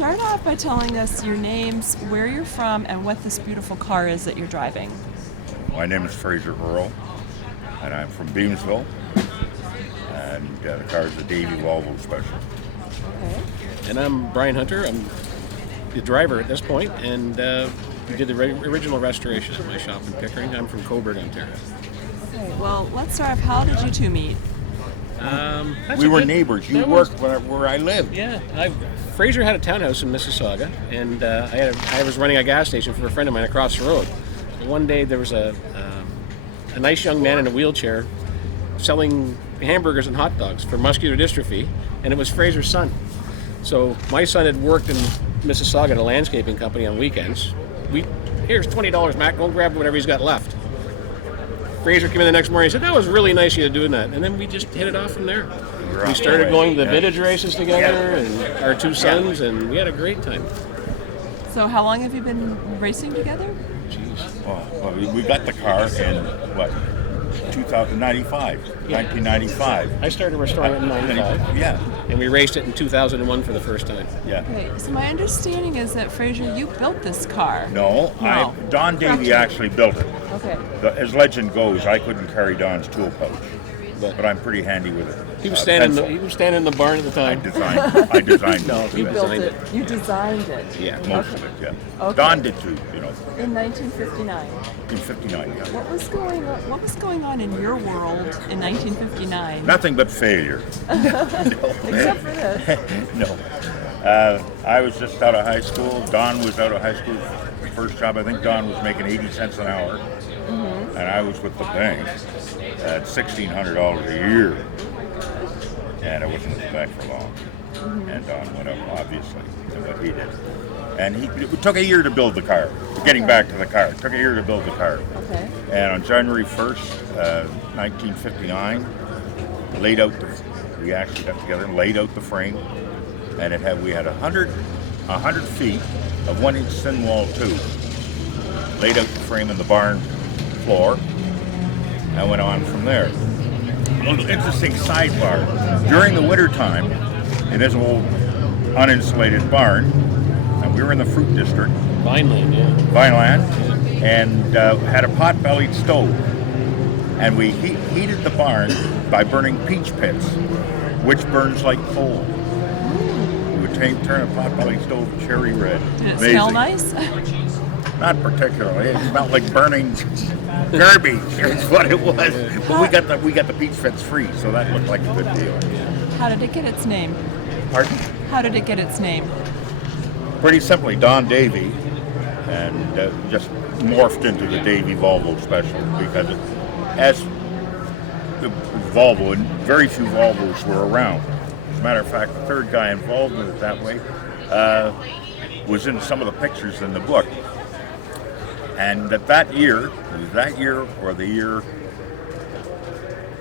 start off by telling us your names, where you're from, and what this beautiful car is that you're driving. My name is Fraser Earle, and I'm from Beamsville, and the car is a Davy Volvo Special. Okay. And I'm Brian Hunter. I'm the driver at this point, and we did the original restoration at my shop in Pickering. I'm from Coburg, Ontario. Okay, well, let's start off. How did you two meet? We were neighbors. You worked where I lived. Yeah, Fraser had a townhouse in Mississauga, and I was running a gas station for a friend of mine across the road. And one day there was a nice young man in a wheelchair selling hamburgers and hot dogs for muscular dystrophy, and it was Fraser's son. So my son had worked in Mississauga at a landscaping company on weekends. Here's $20, Mac, go grab whatever he's got left. Fraser came in the next morning and said, that was really nice of you doing that. And then we just hit it off from there. We started going to the vintage races together, and our two sons, and we had a great time. So how long have you been racing together? Jeez. Well, we got the car in, 1995. I started restoring it in 95. Yeah. And we raced it in 2001 for the first time. Yeah. Okay, so my understanding is that, Fraser, you built this car. No. Don Davy actually built it. Okay. As legend goes, I couldn't carry Don's tool pouch, but I'm pretty handy with it. He was standing in the barn at the time. I designed No, it. he Built designed it. it. You designed it. Yeah. Most of it, yeah. Okay. Don did too, In 1959. in 59, yeah. What was going on in your world in 1959? Nothing but failure. Except for this. No. I was just out of high school. Don was out of high school. First job, I think Don was making 80 cents an hour. And I was with the bank at $1,600 a year. And I wasn't with the bank for long. And Don went up, obviously, and what he did. And it took a year to build the car. Getting back to the car, it took a year to build the car. Okay. And on January 1st, 1959, we actually got together and laid out the frame. And we had 100 feet of 1-inch thin wall tube. Laid out the frame in the barn floor, and went on from there. A little interesting sidebar. During the winter time, in this old uninsulated barn, and we were in the fruit district, Vineland, yeah. Vineland, and had a pot-bellied stove. And we heated the barn by burning peach pits, which burns like coal. We would turn a pot-bellied stove cherry red. Did it Amazing. smell nice? Not particularly. It smelled like burning garbage. That's what it was. But we got the peach pits free, so that looked like a good deal. How did it get its name? Pardon? How did it get its name? Pretty simply, Don Davy, and just morphed into the Davy Volvo Special because as the Volvo, and very few Volvos were around. As a matter of fact, the third guy involved in it that way was in some of the pictures in the book. And that year or the year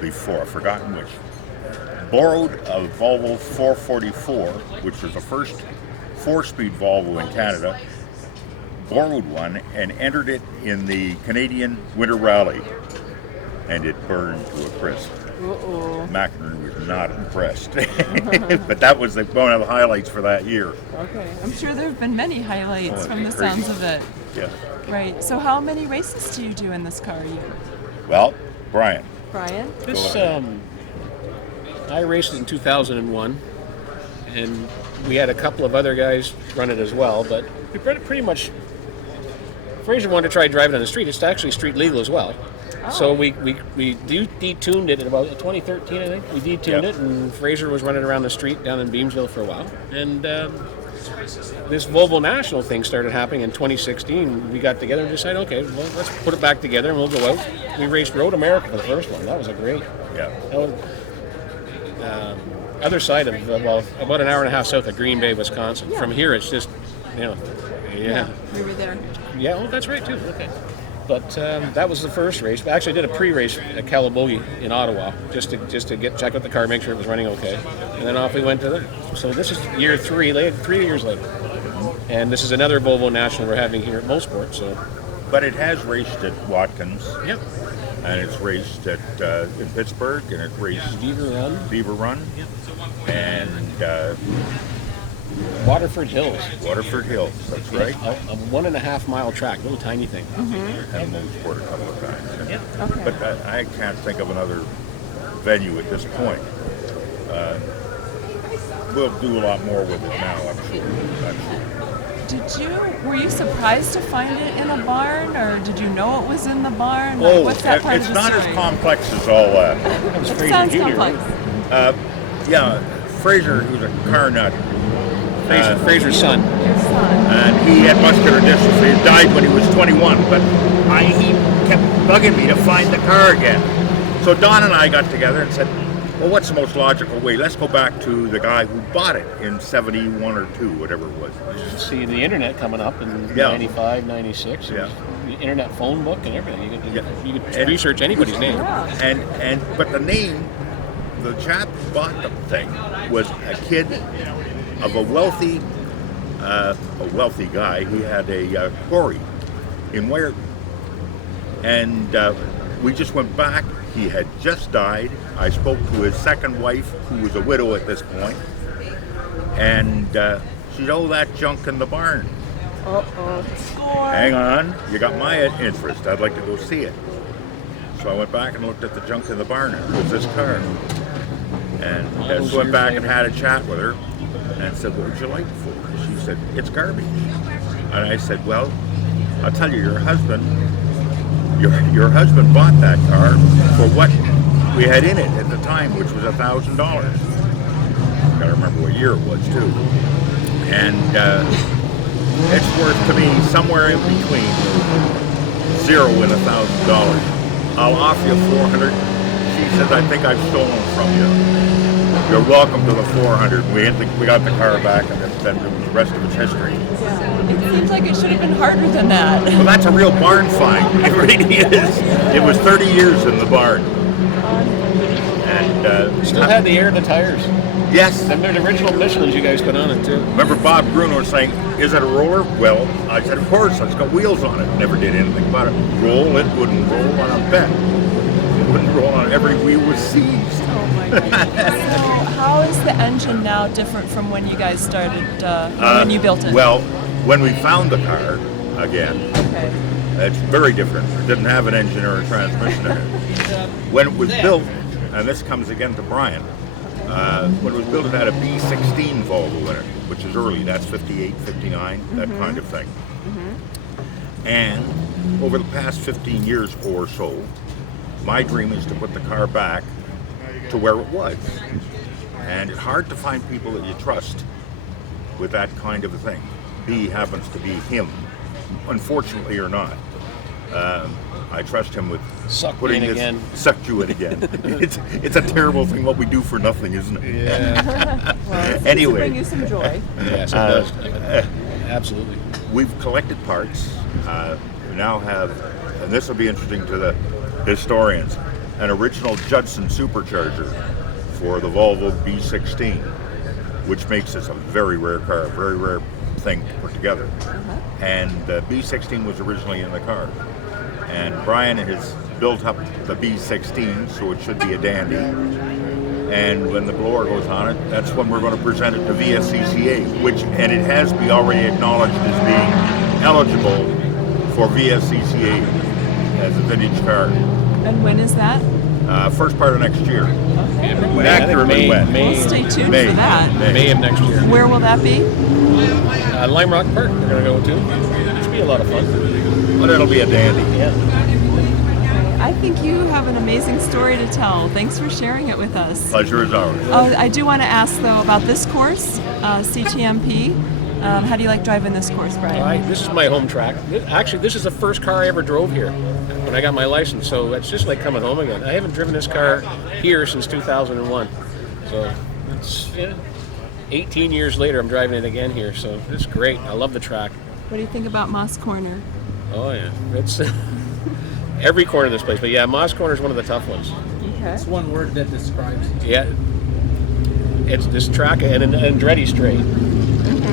before, I've forgotten which, borrowed a Volvo 444, which was the first 4-speed Volvo in Canada, borrowed one and entered it in the Canadian Winter Rally, and it burned to a crisp. McInerney was not impressed, but that was one of the highlights for that year. Okay. I'm sure there have been many highlights from the crazy. sounds of it. Yeah. Right. So how many races do you do in this car a year? Well, Brian. Brian? I raced in 2001, and we had a couple of other guys run it as well, but we pretty much, Fraser wanted to try driving on the street. It's actually street legal as well. Oh. So we detuned it in about 2013, I think. We detuned it, and Fraser was running around the street down in Beamsville for a while. And this Volvo National thing started happening in 2016. We got together and decided, okay, well, let's put it back together and we'll go out. We raced Road America for the first one. That was a great. Yeah. That was, other side of, about an hour and a half south of Green Bay, Wisconsin. Yeah. From here, it's just, yeah. We were there. Yeah, well, that's right, too. Okay. But that was the first race. We actually did a pre-race at Calabogie in Ottawa, just to check out the car, make sure it was running okay. And then off we went to that. So this is year 3 years later. And this is another Volvo National we're having here at Mosport. So. But it has raced at Watkins. Yep. And it's raced at in Pittsburgh, and it raced Beaver Run. Yep. And Waterford Hills. Waterford Hills, that's right. A 1.5 mile track, little tiny thing. Had Motorsport a couple of times. Yeah. Okay. But I can't think of another venue at this point. We'll do a lot more with it now, I'm sure. Were you surprised to find it in a barn, or did you know it was in the barn? Oh, What's that part it's of the not story? as complex as all that. That was It Fraser sounds Jr., complex. right? Yeah, Fraser, who's a car nut, Fraser's son. Your son. and he had muscular dystrophy. He died when he was 21, but he kept bugging me to find the car again. So Don and I got together and said, well, what's the most logical way? Let's go back to the guy who bought it in 71 or 2, whatever it was. See the internet coming up in Yeah. 95, 96. Yeah. The internet phone book and everything. You could And- research anybody's name. Yeah. But the name, the chap who bought the thing was a kid of a wealthy guy. He had a quarry in Ware, and we just went back. He had just died. I spoke to his second wife, who was a widow at this point, and she said, "Oh, that junk in the barn." Score. Hang on, you got my interest. I'd like to go see it. So I went back and looked at the junk in the barn. It was this car. And so went back and had a chat with her and said, what would you like it for? She said, it's garbage. And I said, well, I'll tell you, your husband bought that car for what we had in it at the time, which was $1,000. Gotta remember what year it was too. And it's worth to me somewhere in between $0 and $1,000. I'll offer you $400. She says, I think I've stolen from you. You're welcome to the $400. We got the car back, and then the rest of it's history. Yeah. It seems like it should have been harder than that. Well, that's a real barn find. It really is. It was 30 years in the barn. And Still had the air of the tires. yes. And they're the original Michelins you guys put on it too. Remember Bob Bruno saying, is it a roller? Well, I said, of course, it's got wheels on it. Never did anything about it. Roll, it wouldn't roll on a bet. It wouldn't roll on every wheel was seized. Oh my goodness. So how is the engine now different from when you guys started, when you built it? Well, when we found the car again, Okay. it's very different. It didn't have an engine or a transmission in it. When it was built, and this comes again to Brian, when it was built, it had a B16 Volvo in it, which is early. That's 58, 59, that kind of thing. And over the past 15 years or so, my dream is to put the car back to where it was. And it's hard to find people that you trust with that kind of a thing. B happens to be him, unfortunately or not. I trust him with Suck putting you in this, again. suck you in again. It's a terrible thing what we do for nothing, isn't it? Yeah. Well, it Anyway. to bring you some joy. Yes, it does. Absolutely. We've collected parts. We now have, and this will be interesting to the historians, an original Judson supercharger for the Volvo B16, which makes this a very rare car, a very rare thing to put together. And the B16 was originally in the car. And Brian has built up the B16, so it should be a dandy. And when the blower goes on it, that's when we're going to present it to VSCCA, and it has been already acknowledged as being eligible for VSCCA as a vintage car. And when is that? First part of next year. Yeah, probably, Accurately when? We'll stay tuned May. for that. May of next year. Where will that be? Lime Rock Park we're going to go to. It should be a lot of fun. But it'll be a dandy. Yeah. I think you have an amazing story to tell. Thanks for sharing it with us. Pleasure is ours. Oh, I do want to ask though about this course, CTMP. How do you like driving this course, Brian? This is my home track. Actually, this is the first car I ever drove here when I got my license, so it's just like coming home again. I haven't driven this car here since 2001. So it's 18 years later, I'm driving it again here, so it's great. I love the track. What do you think about Moss Corner? Oh yeah, it's every corner of this place. But yeah, Moss Corner is one of the tough ones. Okay. It's one word that describes it. Yeah, it's this track and an Andretti straight,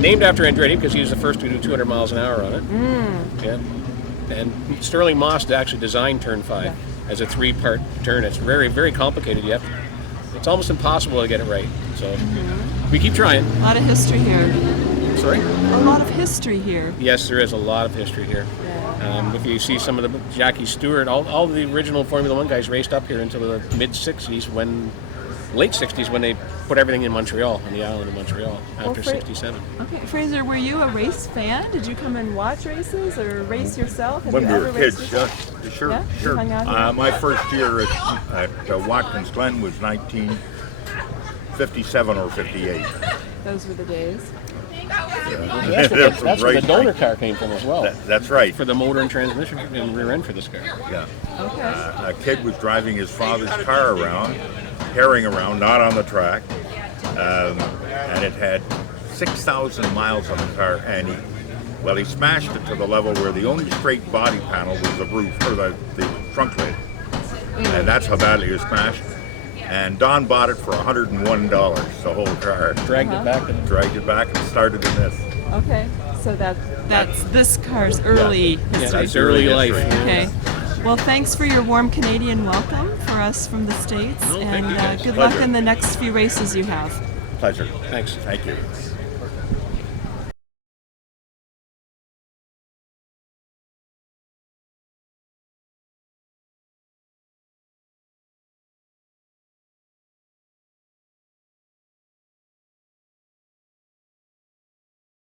named after Andretti because he was the first to do 200 miles an hour on it. Yeah, and Sterling Moss actually designed Turn 5 as a 3-part turn. It's very, very complicated. it's almost impossible to get it right. So we keep trying. A lot of history here. Sorry? A lot of history here. Yes, there is a lot of history here. If you see some of the Jackie Stewart, all the original Formula One guys raced up here until the mid '60s, late '60s, when they put everything in Montreal, on the island of Montreal, after '67. Okay, Fraser, were you a race fan? Did you come and watch races or race yourself? Have When you we ever were raced kids, yourself? sure. Yeah? You hung out here? My first year at Watkins Glen was 1957 or 58. Those were the days. That's where the donor car came from as well. That's right. For the motor and transmission and rear end for this car. Yeah. Okay. A kid was driving his father's car around, herring around, not on the track, and it had 6,000 miles on the car, and he smashed it to the level where the only straight body panel was the roof, or the trunk lid, and that's how badly it was smashed. And Don bought it for $101, the whole car. Dragged it back. Dragged it back and started in this. Okay. So that's this car's early history. It's early life. Okay. Well, thanks for your warm Canadian welcome for us from the States, No, thank and you guys. good luck Pleasure. in the next few races you have. Pleasure. Thanks. Thank you.